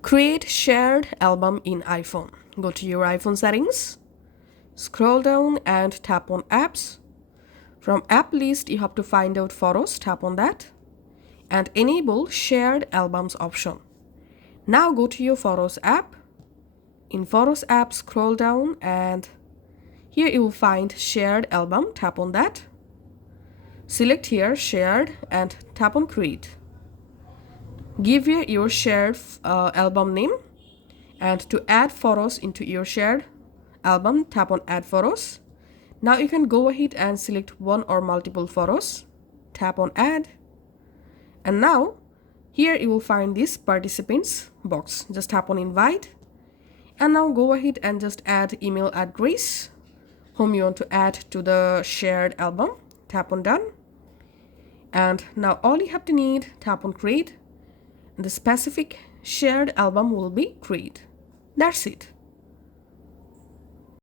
Create shared album in iPhone. Go to your iPhone settings, scroll down and tap on apps. From app list, you have to find out photos, tap on that and enable shared albums option. Now go to your photos app. In photos app, scroll down and here you will find shared album, tap on that. Select here shared and tap on create. Give here your shared album name, and to add photos into your shared album, tap on add photos. Now you can go ahead and select one or multiple photos, tap on add, and now here you will find this participants box. Just tap on invite, and now go ahead and just add email address whom you want to add to the shared album, tap on done. And now all you have to need, tap on create, and the specific shared album will be created. That's it.